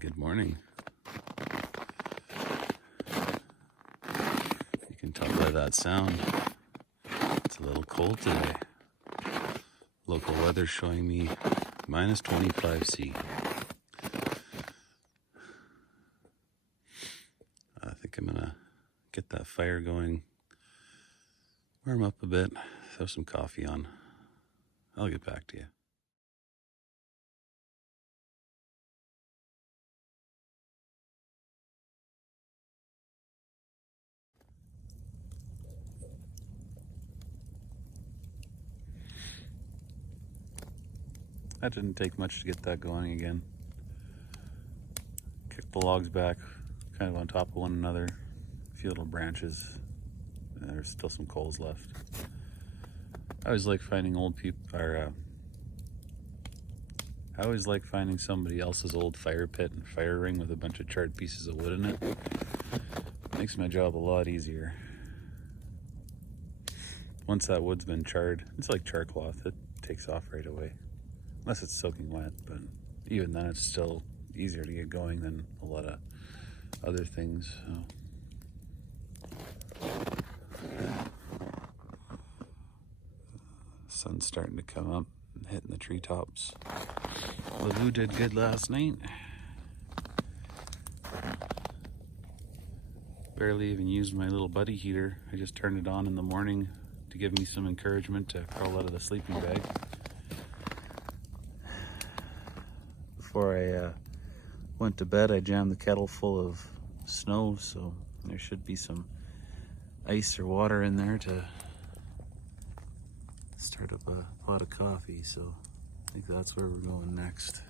Good morning. You can tell by that sound, it's a little cold today. Local weather showing me minus 25 C. I think I'm gonna get that fire going, warm up a bit, throw some coffee on. I'll get back to you. That didn't take much to get that going again. Kick the logs back kind of on top of one another. A few little branches. There's still some coals left. I always like finding old people, I always like finding somebody else's old fire pit and fire ring with a bunch of charred pieces of wood in it. Makes my job a lot easier. Once that wood's been charred, it's like char cloth, it takes off right away. Unless it's soaking wet, but even then it's still easier to get going than a lot of other things. So. Sun's starting to come up and hitting the treetops. Lavvu did good last night. Barely even used my little buddy heater. I just turned it on in the morning to give me some encouragement to crawl out of the sleeping bag. Before I went to bed, I jammed the kettle full of snow, so there should be some ice or water in there to start up a pot of coffee, so I think that's where we're going next.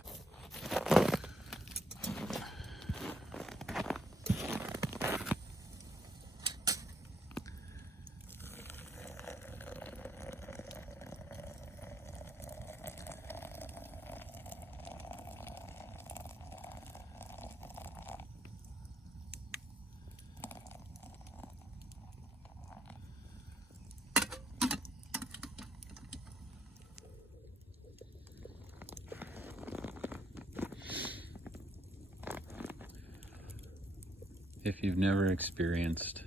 If you've never experienced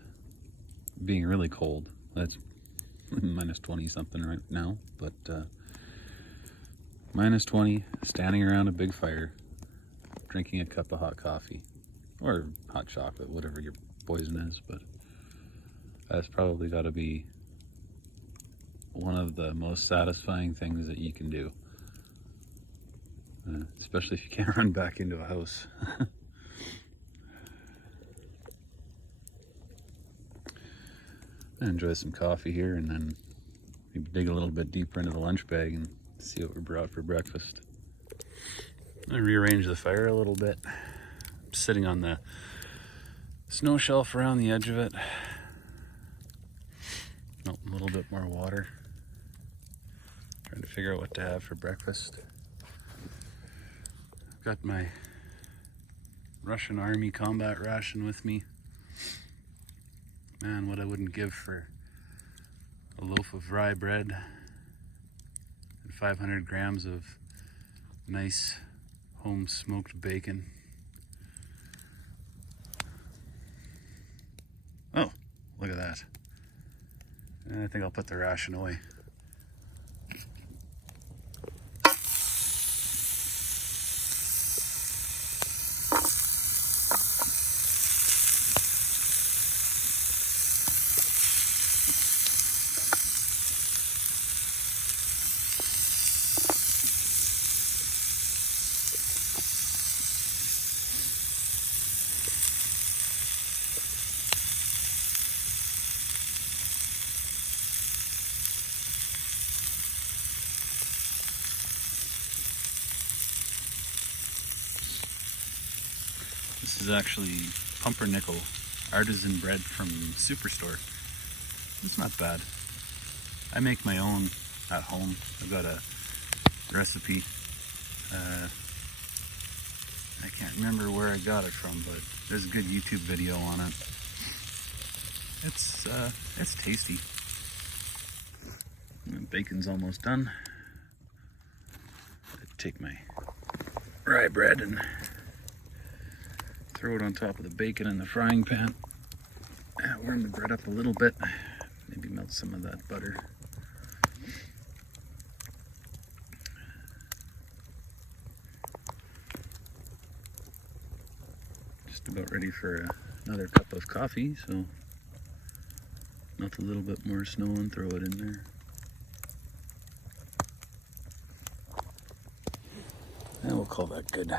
being really cold, that's minus 20 something right now, but minus 20, standing around a big fire, drinking a cup of hot coffee, or hot chocolate, whatever your poison is, but that's probably got to be one of the most satisfying things that you can do, especially if you can't run back into a house. Enjoy some coffee here and then maybe dig a little bit deeper into the lunch bag and see what we brought for breakfast. I'm gonna rearrange the fire a little bit. I'm sitting on the snow shelf around the edge of it. Oh, a little bit more water. Trying to figure out what to have for breakfast. I've got my Russian Army combat ration with me. Man, what I wouldn't give for a loaf of rye bread and 500 grams of nice home smoked bacon. Oh, look at that. I think I'll put the ration away. This is actually Pumpernickel artisan bread from Superstore. It's not bad. I make my own at home. I've got a recipe. I can't remember where I got it from, but there's a good YouTube video on it. It's tasty. And bacon's almost done. Take my rye bread and Throw it on top of the bacon in the frying pan. Warm the bread up a little bit. Maybe melt some of that butter. Just about ready for another cup of coffee, so melt a little bit more snow and throw it in there. And we'll call that good.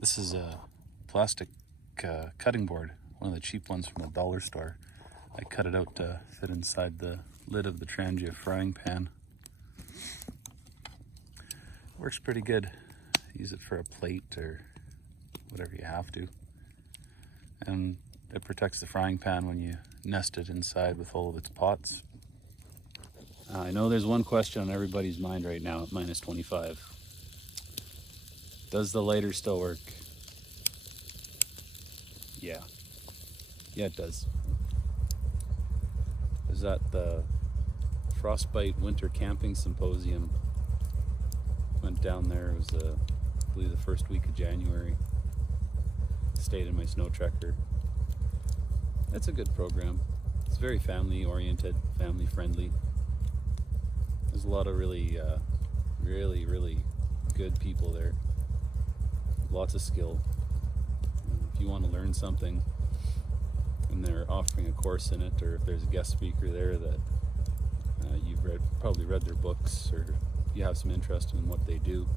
This is a plastic cutting board, one of the cheap ones from the dollar store. I cut it out to fit inside the lid of the Trangia frying pan. Works pretty good. Use it for a plate or whatever you have to. And it protects the frying pan when you nest it inside with all of its pots. I know there's one question on everybody's mind right now at minus 25. Does the lighter still work? Yeah. Yeah, it does. I was at the Frostbite Winter Camping Symposium. Went down there. It was, I believe, the first week of January. Stayed in my snow trekker. It's a good program. It's very family oriented, family friendly. There's a lot of really good people there. Lots of skill. If you want to learn something and they're offering a course in it, or if there's a guest speaker there that you've probably read their books, or you have some interest in what they do,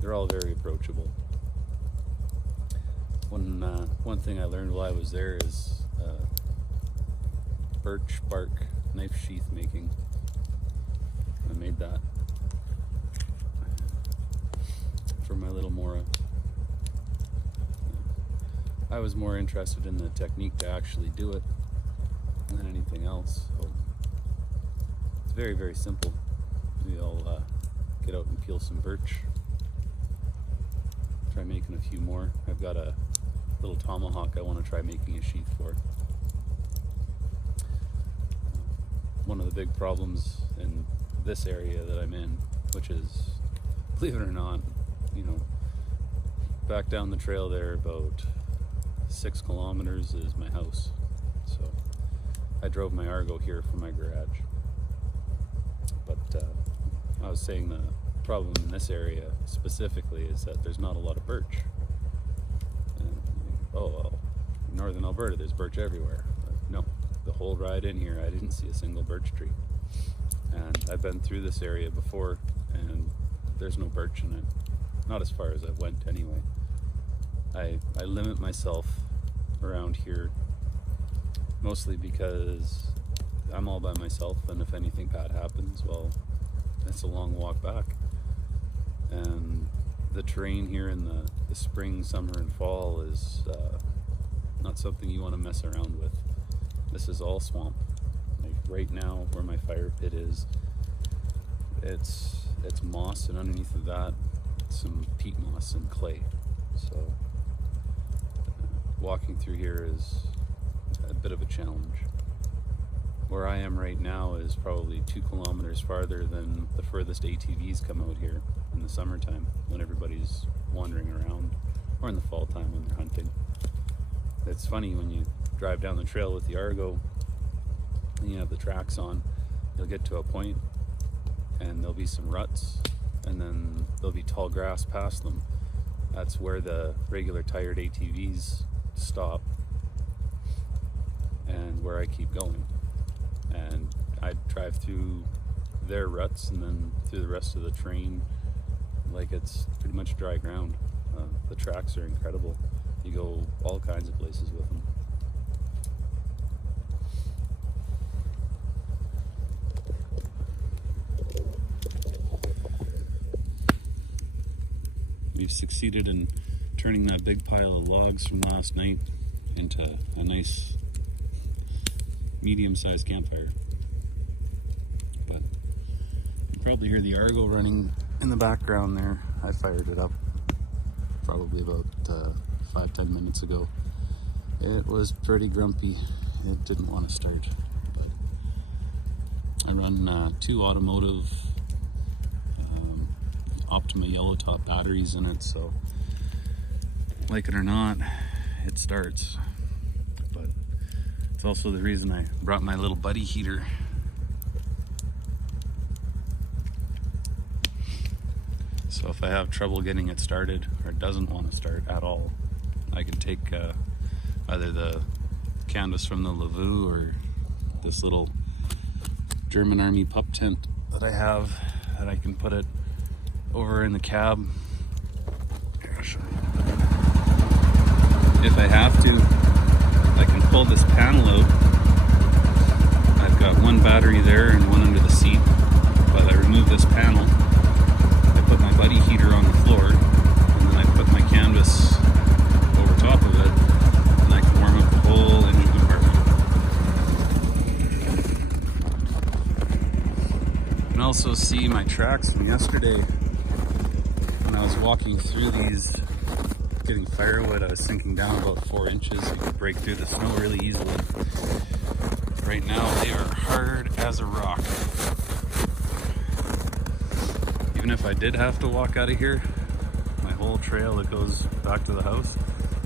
they're all very approachable. One thing I learned while I was there is birch bark knife sheath making. I made that for my little Mora. I was more interested in the technique to actually do it than anything else. So it's very, very simple. Maybe I'll get out and peel some birch. Try making a few more. I've got a little tomahawk I want to try making a sheath for. One of the big problems in this area that I'm in, which is, believe it or not, back down the trail there about 6 kilometers is my house. So I drove my Argo here from my garage. But I was saying the problem in this area specifically is that there's not a lot of birch. And, oh well, in northern Alberta there's birch everywhere. But no, the whole ride in here I didn't see a single birch tree. And I've been through this area before and there's no birch in it. Not as far as I went anyway. I limit myself around here mostly because I'm all by myself, and if anything bad happens, well, it's a long walk back. And the terrain here in the spring, summer, and fall is not something you want to mess around with. This is all swamp. Like right now where my fire pit is, it's moss, and underneath of that some peat moss and clay. So walking through here is a bit of a challenge. Where I am right now is probably 2 kilometers farther than the furthest ATVs come out here in the summertime when everybody's wandering around, or in the fall time when they're hunting. It's funny when you drive down the trail with the Argo and you have the tracks on, you'll get to a point and there'll be some ruts and then there'll be tall grass past them. That's where the regular tired ATVs stop and where I keep going. And I drive through their ruts and then through the rest of the terrain like it's pretty much dry ground. The tracks are incredible. You go all kinds of places with them. We've succeeded in turning that big pile of logs from last night into a nice medium-sized campfire. But you can probably hear the Argo running in the background there. I fired it up probably about 5-10 minutes ago. It was pretty grumpy. It didn't want to start. But I run 2 automotive Optima yellow top batteries in it, so like it or not, it starts. But it's also the reason I brought my little buddy heater. So if I have trouble getting it started, or it doesn't want to start at all, I can take either the canvas from the Lavvu or this little German Army pup tent that I have, that I can put it over in the cab. Here, I'll show you. If I have to, I can pull this panel out. I've got one battery there and one under the seat, but I remove this panel. I put my buddy heater on the floor, and then I put my canvas over top of it, and I can warm up the whole engine compartment. You can also see my tracks from yesterday. When I was walking through these, getting firewood, I was sinking down about 4 inches. You could break through the snow really easily. Right now, they are hard as a rock. Even if I did have to walk out of here, my whole trail that goes back to the house,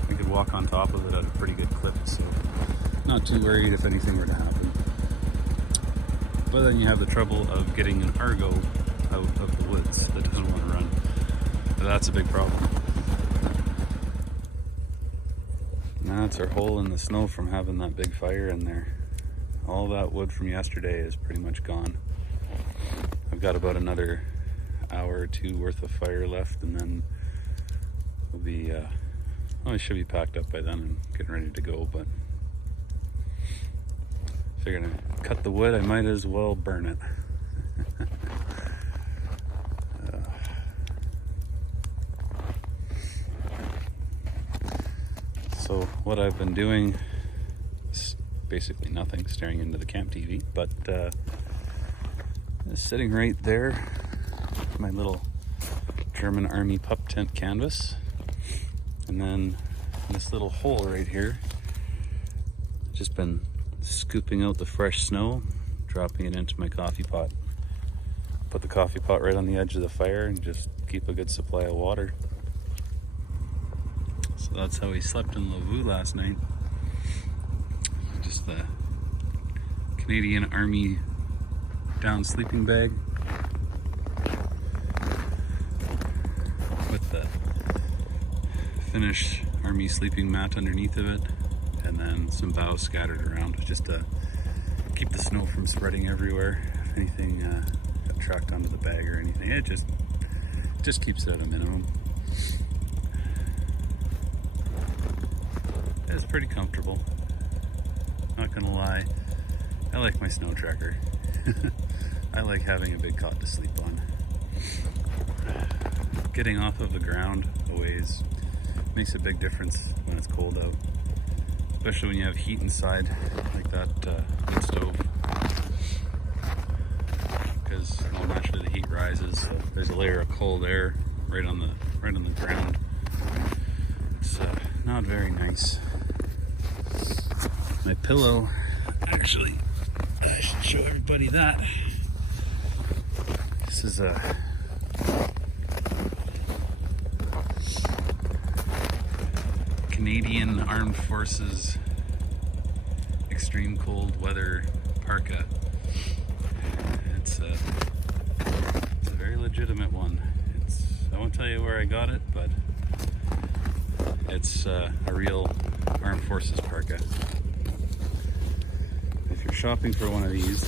I could walk on top of it at a pretty good clip, so not too worried if anything were to happen. But then you have the trouble of getting an Argo out of the woods that doesn't want to run. But that's a big problem. That's our hole in the snow from having that big fire in there. All that wood from yesterday is pretty much gone. I've got about another hour or two worth of fire left, and then we'll be, well, I should be packed up by then and getting ready to go, but if you're gonna cut the wood, I might as well burn it. So what I've been doing is basically nothing, staring into the camp TV, but sitting right there, my little German Army pup tent canvas, and then this little hole right here, just been scooping out the fresh snow, dropping it into my coffee pot. Put the coffee pot right on the edge of the fire and just keep a good supply of water. So that's how we slept in Lavvu last night. Just the Canadian Army down sleeping bag with the Finnish Army sleeping mat underneath of it, and then some boughs scattered around just to keep the snow from spreading everywhere. If anything got tracked onto the bag or anything, it just keeps it at a minimum. It's pretty comfortable, not gonna lie. I like my snow tracker. I like having a big cot to sleep on. Getting off of the ground a ways makes a big difference when it's cold out, especially when you have heat inside, like that wood stove, because naturally the heat rises, so there's a layer of cold air right on the ground. It's not very nice. My pillow, actually, I should show everybody that. This is a Canadian Armed Forces extreme cold weather parka. It's a very legitimate one. I won't tell you where I got it, but it's a real Armed Forces parka. If you're shopping for one of these,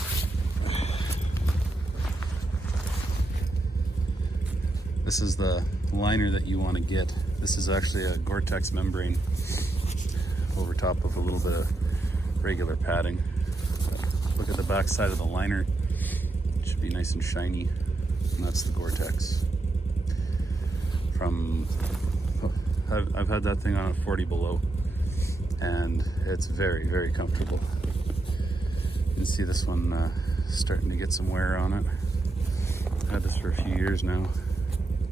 this is the liner that you want to get. This is actually a Gore-Tex membrane over top of a little bit of regular padding. Look at the back side of the liner. It should be nice and shiny. And that's the Gore-Tex. I've had that thing on at 40 below, and it's very, very comfortable. You can see this one starting to get some wear on it. I've had this for a few years now,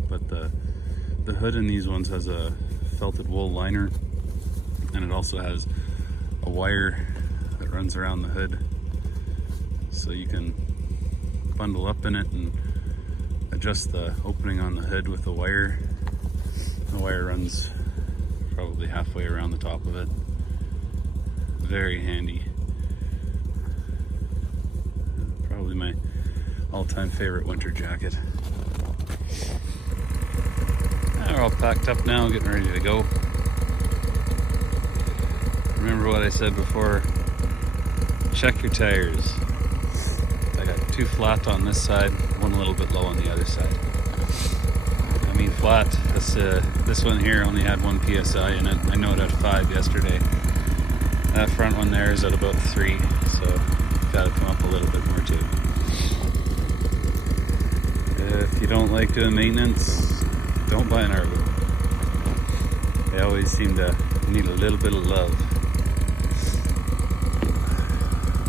but the hood in these ones has a felted wool liner, and it also has a wire that runs around the hood, so you can bundle up in it and adjust the opening on the hood with the wire. The wire runs probably halfway around the top of it. Very handy. Probably my all-time favorite winter jacket. We're all packed up now, getting ready to go. Remember what I said before, check your tires. I got 2 flat on this side, 1 a little bit low on the other side. I mean flat, this one here only had 1 PSI in it. I know it had 5 yesterday. That front one there is at about 3, so got to come up a little bit more too. If you don't like doing maintenance, don't buy an Argo. They always seem to need a little bit of love.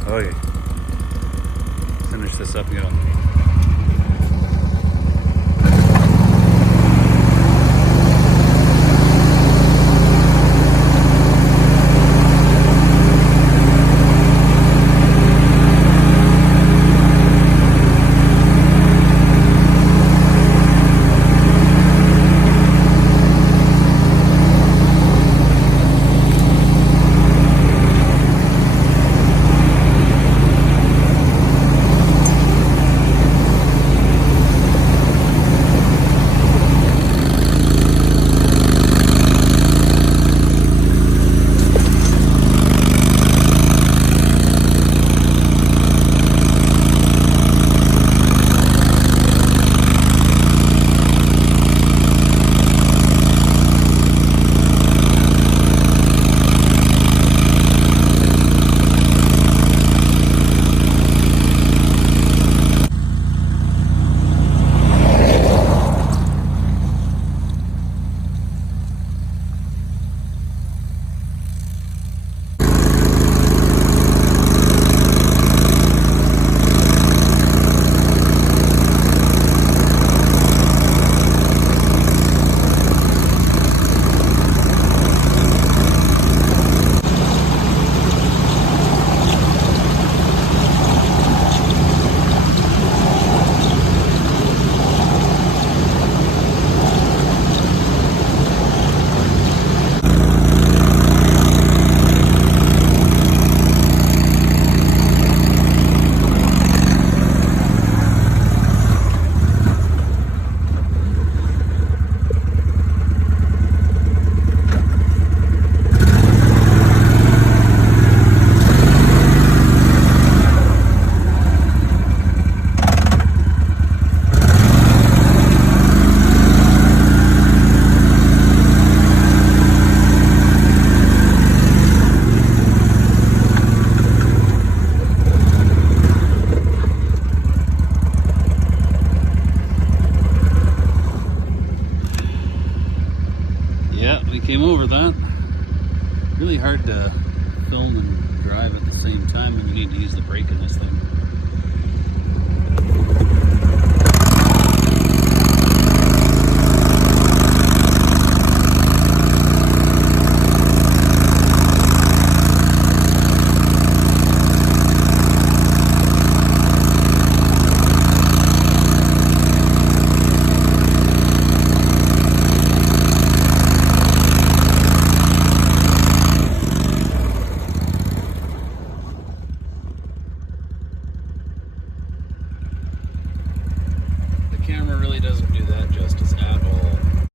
Okay, finish this up and get on the beat. Came over that. Really hard to film and drive at the same time when you need to use the brake in this thing. Camera really doesn't do